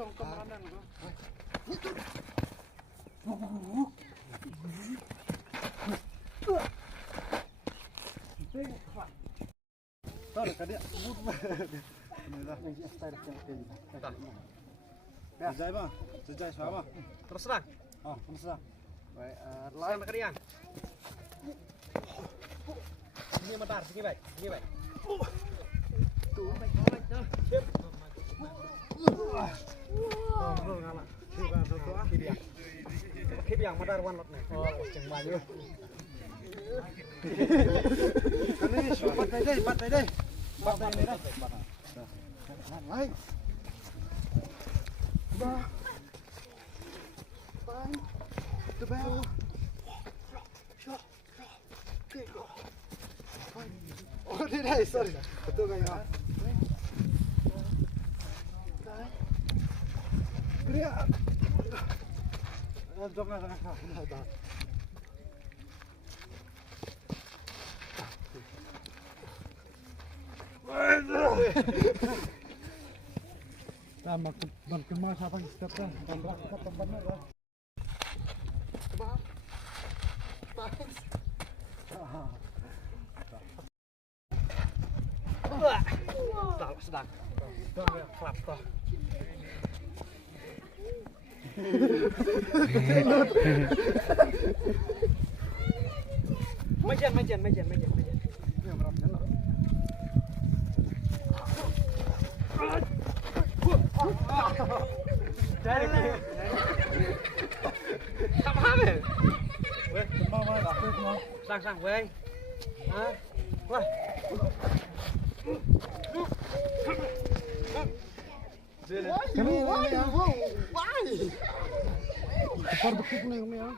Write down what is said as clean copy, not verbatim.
song kemanan. Tahu kan dia. Sejai bang, sejai siapa? Terus terang. Oh, terus terang. Baik, Lain kerian. Ini bentar, sini baik, sini baik. Tuh, baik, tuh. Siap. Oh, ngalah. Kibiang bentar wan lot nih. Oh, ceng maju. Kan ini patai deh. Patai deh. Baik. Bah. Bang. The bell. Oh, tidak, sorry. Betul kan ya? Kriya. Jangan. Makin mas apa step kan? Tambah tempatnya lah. Sedang. Klap toh. Majan. Ya, berapa lah. Dari. Sama apa? Weh, sang weh. Hah? Wah. Ini ya. Why? Kau bukti punya